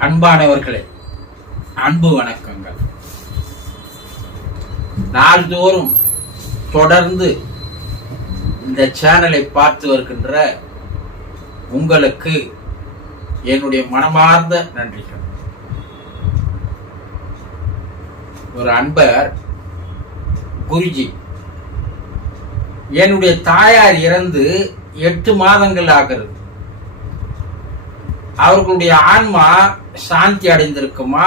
அன்பானவர்களே, அன்பு வணக்கங்கள். நாள்தோறும் தொடர்ந்து இந்த சேனலை பார்த்து வருகின்ற உங்களுக்கு என்னுடைய மனமார்ந்த நன்றிகள். ஒரு அன்பர் குருஜி, என்னுடைய தாயார் இறந்து 8 மாதங்கள் ஆகிறது. அவர்களுடைய ஆன்மா சாந்தி அடைந்திருக்குமா?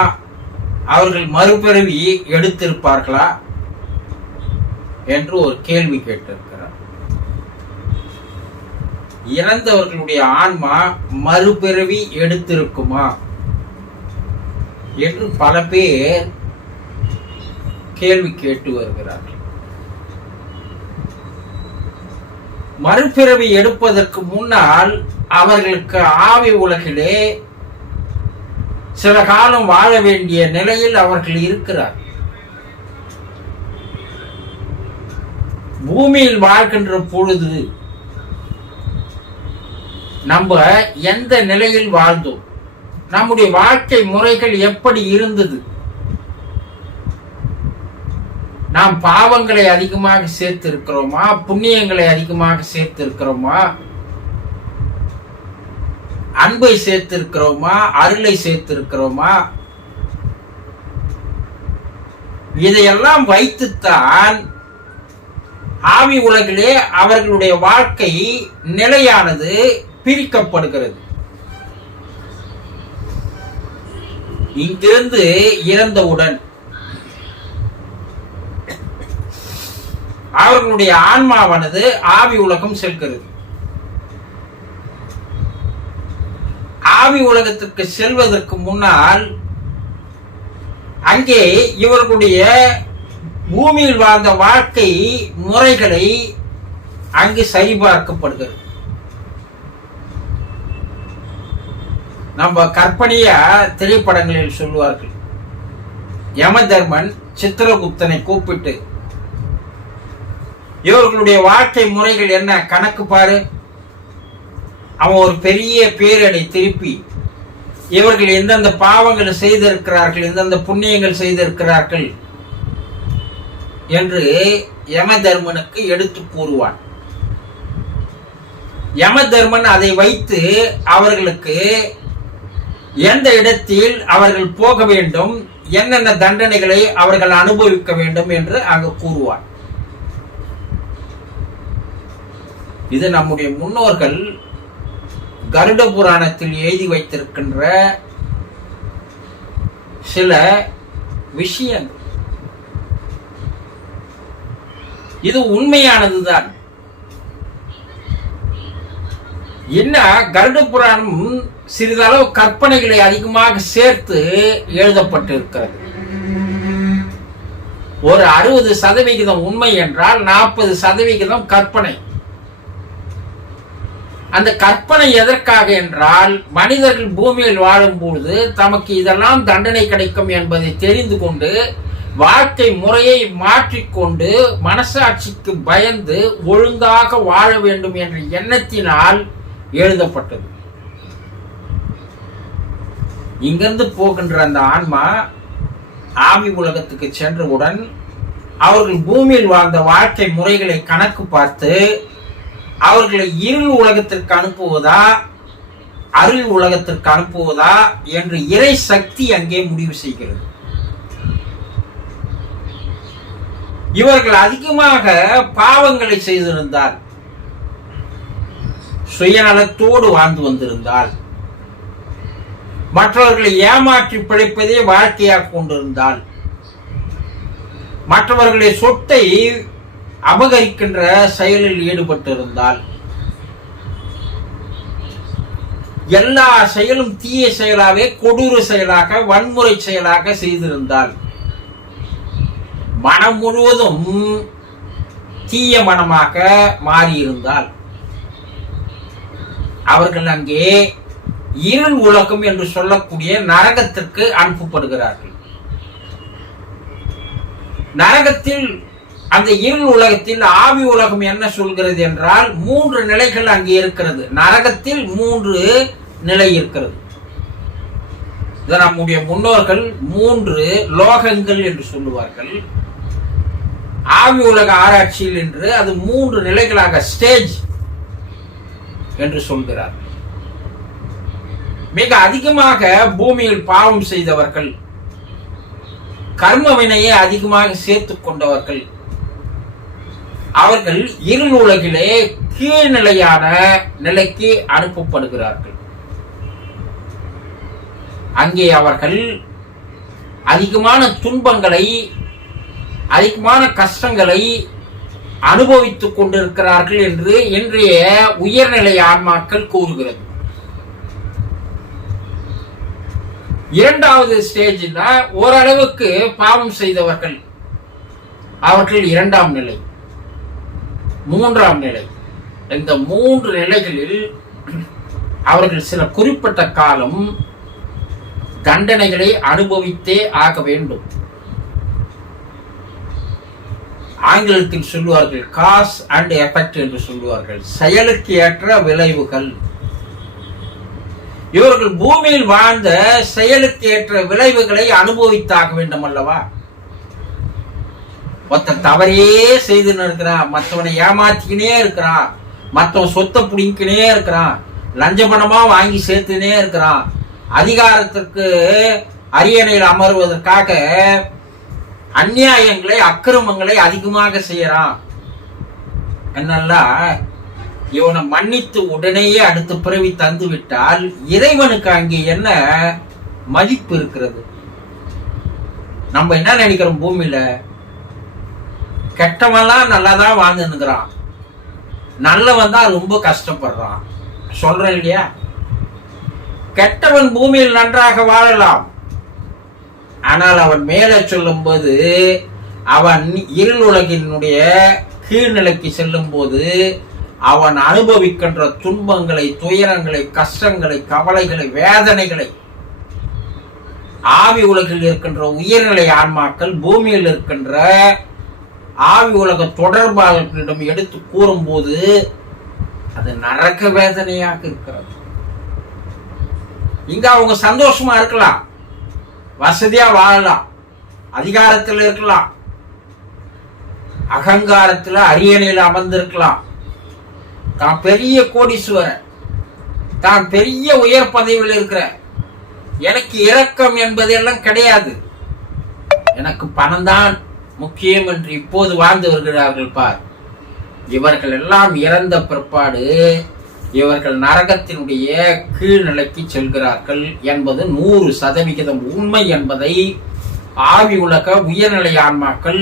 அவர்கள் மறுபிறவி எடுத்திருப்பார்களா என்று ஒரு கேள்வி கேட்டிருக்கிறார். இறந்தவர்களுடைய ஆன்மா மறுபிறவி எடுத்திருக்குமா என்று பல பேர் கேள்வி கேட்டு வருகிறார்கள். மறுபிறவி எடுப்பதற்கு முன்னால் அவர்களுக்கு ஆவி உலகிலே சில காலம் வாழ வேண்டிய நிலையில் அவர்கள் இருக்கிறார். பூமியில் வாழ்கின்ற பொழுது நம்ம எந்த நிலையில் வாழ்ந்தோம், நம்முடைய வாழ்க்கை முறைகள் எப்படி இருந்தது, நாம் பாவங்களை அதிகமாக சேர்த்து இருக்கிறோமா, புண்ணியங்களை அதிகமாக சேர்த்து இருக்கிறோமா, அன்பை சேர்த்து இருக்கிறோமா, அருளை சேர்த்து இருக்கிறோமா, இதையெல்லாம் வைத்துத்தான் ஆவி உலகிலே அவர்களுடைய வாழ்க்கை நிலையானது பிரிக்கப்படுகிறது. இங்கிருந்து இறந்தவுடன் அவர்களுடைய ஆன்மாவானது ஆவி உலகம் செல்கிறது. ஆவி உலகத்திற்கு செல்வதற்கு முன்னால் அங்கே இவர்களுடைய பூமியில் வாழ்ந்த வாழ்க்கை முறைகளை அங்கு சரிபார்க்கப்படுகிறது. நம்ம கற்பனையா திரைப்படங்களில் சொல்லுவார்கள், யமதர்மன் சித்திரகுப்தனை கூப்பிட்டு இவர்களுடைய வாழ்க்கை முறைகள் என்ன கணக்கு பாரு, அவன் ஒரு பெரிய பேரடை திருப்பி இவர்கள் எந்தெந்த பாவங்கள் செய்திருக்கிறார்கள், எந்தெந்த புண்ணியங்கள் செய்திருக்கிறார்கள் என்று யமதர்மனுக்கு எடுத்து கூறுவான். யமதர்மன் அதை வைத்து அவர்களுக்கு எந்த இடத்தில் அவர்கள் போக வேண்டும், என்னென்ன தண்டனைகளை அவர்கள் அனுபவிக்க வேண்டும் என்று அங்கு கூறுவான். இது நம்முடைய முன்னோர்கள் கருட புராணத்தில் எழுதி வைத்திருக்கின்ற சில விஷயங்கள். இது உண்மையானதுதான். என்ன, கருட புராணம் சிறிதளவு கற்பனைகளை அதிகமாக சேர்த்து எழுதப்பட்டிருக்கிறது. ஒரு 60% உண்மை என்றால் 40% கற்பனை. அந்த கற்பனை எதற்காக என்றால், மனிதர்கள் பூமியில் வாழும்போது தமக்கு இதெல்லாம் தண்டனை கிடைக்கும் என்பதை தெரிந்து கொண்டு வாழ்க்கை முறையை மாற்றிக்கொண்டு மனசாட்சிக்கு பயந்து ஒழுங்காக வாழ வேண்டும் என்ற எண்ணத்தினால் எழுதப்பட்டது. இங்கிருந்து போகின்ற அந்த ஆன்மா ஆவி உலகத்துக்கு சென்றவுடன் அவர்கள் பூமியில் வாழ்ந்த வாழ்க்கை முறைகளை கணக்கு பார்த்து அவர்களை இருள் உலகத்திற்கு அனுப்புவதா அருள் உலகத்திற்கு அனுப்புவதா என்று இறை சக்தி அங்கே முடிவு செய்கிறது. இவர்கள் அதிகமாக பாவங்களை செய்திருந்தால், சுயநலத்தோடு வாழ்ந்து வந்திருந்தால், மற்றவர்களை ஏமாற்றி பிழைப்பதே வாழ்க்கையாக கொண்டிருந்தால், மற்றவர்களை சொத்தை அபகரிக்கின்ற செயலில் ஈடுபட்டிருந்தால், எல்லா செயலும் தீய செயலாகவே கொடூர செயலாக வன்முறை செயலாக செய்திருந்தால், மனம் முழுவதும் தீய மனமாக மாறியிருந்தால், அவர்கள் அங்கே இருள் உலகம் என்று சொல்லக்கூடிய நரகத்திற்கு அனுப்பப்படுகிறார்கள். நரகத்தில், அந்த இருள் உலகத்தில் ஆவி உலகம் என்ன சொல்கிறது என்றால், 3 நிலைகள் அங்கே இருக்கிறது. நரகத்தில் 3 நிலை இருக்கிறது. இதை நம்முடைய முன்னோர்கள் 3 லோகங்கள் என்று சொல்லுவார்கள். ஆவி உலக ஆராய்ச்சியில் என்று அது 3 நிலைகளாக ஸ்டேஜ் என்று சொல்கிறார்கள். மிக அதிகமாக பூமியில் பாவம் செய்தவர்கள், கர்ம வினையை அதிகமாக சேர்த்துக் கொண்டவர்கள், அவர்கள் இருள் உலகிலே கீழ்நிலையான நிலைக்கு அனுப்பப்படுகிறார்கள். அங்கே அவர்கள் அதிகமான துன்பங்களை, அதிகமான கஷ்டங்களை அனுபவித்துக் கொண்டிருக்கிறார்கள் என்று இன்றைய உயர்நிலை ஆன்மாக்கள் கூறுகிறது. 2வது ஸ்டேஜில் ஓரளவுக்கு பாவம் செய்தவர்கள், அவர்கள் 2ஆம் நிலை, 3ஆம் நிலை. இந்த 3 நிலைகளில் அவர்கள் சில குறிப்பிட்ட காலம் தண்டனைகளை அனுபவித்தே ஆக வேண்டும். ஆங்கிலத்தில் சொல்லுவார்கள் காஸ் அண்ட் எஃபெக்ட் என்று சொல்லுவார்கள், செயலுக்கு ஏற்ற விளைவுகள். இவர்கள் பூமியில் வாழ்ந்த செயலுக்கு ஏற்ற விளைவுகளை அனுபவித்தாக வேண்டும் அல்லவா? மொத்த தவறையே செய்து இருக்கிறான், மற்றவனை ஏமாத்திக்கினே இருக்கிறான், மற்றவன் சொத்தை பிடிக்கினே இருக்கிறான், லஞ்ச பணமா வாங்கி சேர்த்துனே இருக்கிறான், அதிகாரத்திற்கு அரியணையில் அமர்வதற்காக அநியாயங்களை அக்கிரமங்களை அதிகமாக செய்யறான் என்னெல்லாம் இவனை மன்னித்து உடனேயே அடுத்த பிறவி தந்து விட்டால் இறைவனுக்கு அங்கே என்ன மதிப்பு இருக்கிறது? நம்ம என்ன நினைக்கிறோம், பூமியில கெட்டவன்லாம் நல்லாதான் வாழ்ந்துன்னுக்கிறான், நல்லவன் தான் ரொம்ப கஷ்டப்படுறான் சொல்றேன் இல்லையா? கெட்டவன் பூமியில் நன்றாக வாழலாம், ஆனால் அவன் மேலே சொல்லும் போது, அவன் இருள் உலகினுடைய கீழ்நிலைக்கு செல்லும் போது அவன் அனுபவிக்கின்ற துன்பங்களை, துயரங்களை, கஷ்டங்களை, கவலைகளை, வேதனைகளை ஆவி உலகில் இருக்கின்ற உயர்நிலை ஆன்மாக்கள் பூமியில் இருக்கின்ற ஆவி உலக தொடர்பாளர்களிடம் எடுத்து கூறும்போது அது நரக வேதனையாக இருக்கிறது. இங்க அவங்க சந்தோஷமா இருக்கலாம், வசதியா வாழலாம், அதிகாரத்தில் இருக்கலாம், அகங்காரத்தில் அரியணையில் அமர்ந்திருக்கலாம், தான் பெரிய கோடீஸ்வரன், தான் பெரிய உயர் பதவியில் இருக்கிற, எனக்கு இரக்கம் என்பதெல்லாம் கிடையாது, எனக்கு பணம் தான் முக்கியம் என்று இப்போது வாழ்ந்து வருகிறார்கள் பார். இவர்கள் எல்லாம் இறந்த பிற்பாடு இவர்கள் நரகத்தினுடைய கீழ்நிலைக்கு செல்கிறார்கள் என்பது 100% உண்மை என்பதை ஆவி உலக உயர்நிலை ஆன்மாக்கள்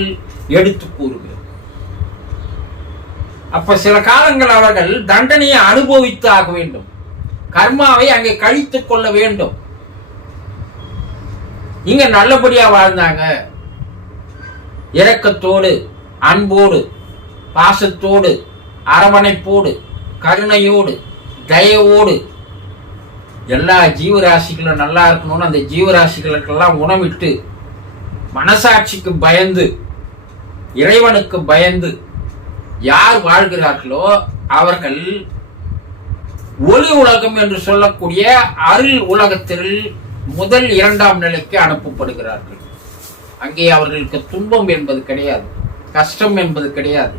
எடுத்து கூறுகிறது. அப்ப சில காலங்கள் அவர்கள் தண்டனையை அனுபவித்து ஆக வேண்டும், கர்மாவை அங்கே கழித்துக் கொள்ள வேண்டும். இங்க நல்லபடியா வாழ்ந்தாங்க, இரக்கத்தோடு, அன்போடு, பாசத்தோடு, அரவணைப்போடு, கருணையோடு, தயவோடு எல்லா ஜீவராசிகளும் நல்லா இருக்கணும்னு அந்த ஜீவராசிகளுக்கெல்லாம் உணவிட்டு, மனசாட்சிக்கு பயந்து, இறைவனுக்கு பயந்து யார் வாழ்கிறார்களோ அவர்கள் ஒளி உலகம் என்று சொல்லக்கூடிய அருள் உலகத்தில் முதல் 2ஆம் நிலைக்கு அனுப்பப்படுகிறார்கள். அங்கே அவர்களுக்கு துன்பம் என்பது கிடையாது, கஷ்டம் என்பது கிடையாது,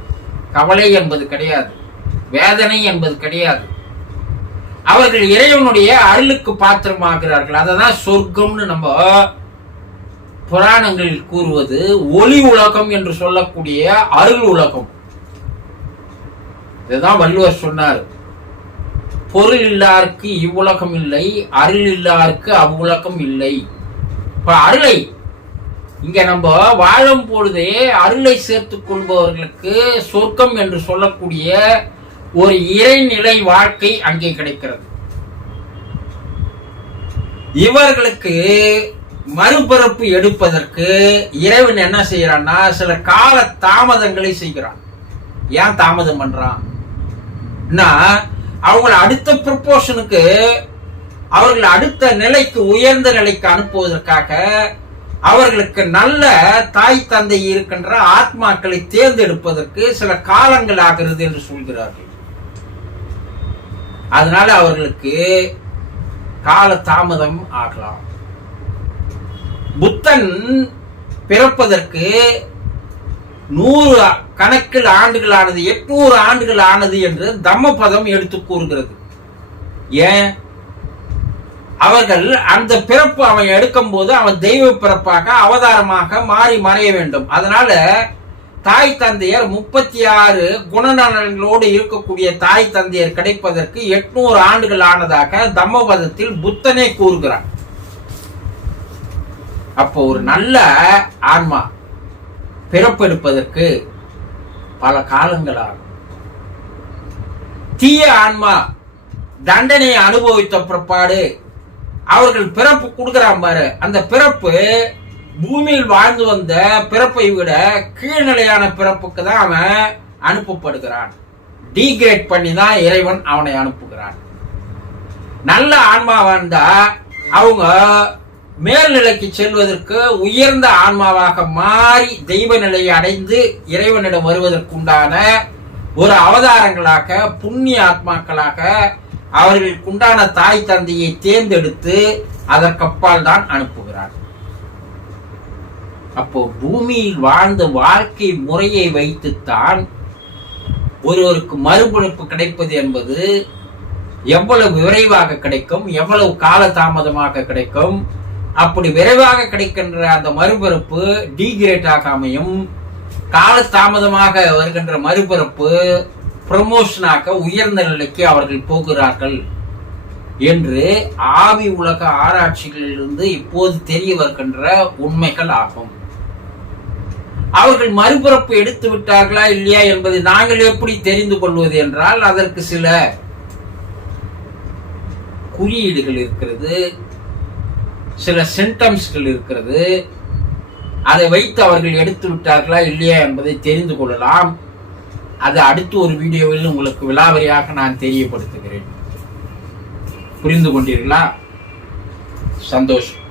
கவலை என்பது கிடையாது, வேதனை என்பது கிடையாது. அவர்கள் இறைவனுடைய அருளுக்கு பாத்திரமாகிறார்கள். அததான் சொர்க்கம்னு நம்ம புராணங்களில் கூறுவது. ஒளி உலகம் என்று சொல்லக்கூடிய அருள் உலகம். இதுதான் வள்ளுவர் சொன்னார், பொருள் இல்லாருக்கு இவ்வுலகம் இல்லை, அருள் இல்லாருக்கு அவ்வுலகம் இல்லை. இப்ப அருளை இங்க நம்ம வாழும் பொழுதே அருளை சேர்த்துக் கொள்பவர்களுக்கு சொர்க்கம் என்று சொல்லக்கூடிய ஒரு இறைநிலை வாழ்க்கை அங்கே கிடைக்கிறது. இவர்களுக்கு மறுபிறப்பு எடுப்பதற்கு இறைவன் என்ன செய்யறான்னா சில கால தாமதங்களை செய்கிறான். ஏன் தாமதம் பண்றான்? அவங்களை அடுத்த ப்ரொபோஷனுக்கு, அவர்கள் அடுத்த நிலைக்கு, உயர்ந்த நிலைக்கு அனுப்புவதற்காக அவர்களுக்கு நல்ல தாய் தந்தை இருக்கின்ற ஆத்மாக்களை தேர்ந்தெடுப்பதற்கு சில காலங்கள் ஆகிறது என்று சொல்கிறார்கள். அதனால அவர்களுக்கு கால தாமதம் ஆகலாம். புத்தன் பிறப்பதற்கு 100 கணக்கில் ஆண்டுகள் ஆனது, 800 ஆண்டுகள் ஆனது என்று தம்மபதம் எடுத்து கூறுகிறது. ஏன்? அவர்கள் அந்த பிறப்பு அவன் எடுக்கும் போது அவன் தெய்வ பிறப்பாக அவதாரமாக மாறி மறைய வேண்டும். அதனால தாய் தந்தையர் 36 குணநலன்களோடு இருக்கக்கூடிய தாய் தந்தையர் கிடைப்பதற்கு 800 ஆண்டுகள் ஆனதாக தம்மபதத்தில் புத்தனே கூறுகிறான். அப்போ ஒரு நல்ல ஆன்மா பிறப்பெடுப்பதற்கு பல காலங்கள் ஆகும். தீய ஆன்மா தண்டனையை அனுபவித்த பிற்பாடு அவர்கள் பிறப்பு கொடுக்கிறான் பாரு, அந்த பிறப்பு பூமியில் வாழ்ந்து வந்த பிறப்பை விட கீழ்நிலையான பிறப்புக்கு தான் அவன் அனுப்பப்படுகிறான். டீகிரேட் பண்ணி தான் இறைவன் அவனை அனுப்புகிறான். நல்ல ஆன்மா வந்தா அவங்க மேல்நிலைக்கு செல்வதற்கு உயர்ந்த ஆன்மாவாக மாறி தெய்வ நிலையை அடைந்து இறைவனிடம் வருவதற்குண்டான ஒரு அவதாரங்களாக புண்ணிய ஆத்மாக்களாக அவர்களுக்குண்டான தாய் தந்தையை தேர்ந்தெடுத்து அதற்கப்பால் தான் அனுப்புகிறார். அப்போ பூமியில் வாழ்ந்த வாழ்க்கை முறையை வைத்துத்தான் ஒருவருக்கு மறுபிறப்பு கிடைப்பது என்பது எவ்வளவு விரைவாக கிடைக்கும், எவ்வளவு கால தாமதமாக கிடைக்கும். அப்படி விரைவாக கிடைக்கின்ற அந்த மறுபிறப்பு டீகிரேட்டாக அமையும். கால தாமதமாக வருகின்ற மறுபிறப்பு ப்ரமோஷனாக உயர்ந்த நிலைக்கு அவர்கள் போகிறார்கள் என்று ஆவி உலக ஆராய்ச்சிகளிலிருந்து இப்போது தெரிய வருகின்ற உண்மைகள் ஆகும். அவர்கள் மறுபிறப்பு எடுத்து விட்டார்களா இல்லையா என்பதை நாங்கள் எப்படி தெரிந்து கொள்வது என்றால் அதற்கு சில குறியீடுகள் இருக்கிறது, சில சிம்டம்ஸ்கள் இருக்கிறது. அதை வைத்து அவர்கள் எடுத்து விட்டார்களா இல்லையா என்பதை தெரிந்து கொள்ளலாம். அது அடுத்த ஒரு வீடியோவில் உங்களுக்கு விலாவரியாக நான் தெரியப்படுத்துகிறேன். புரிந்து கொண்டீர்களா? சந்தோஷம்.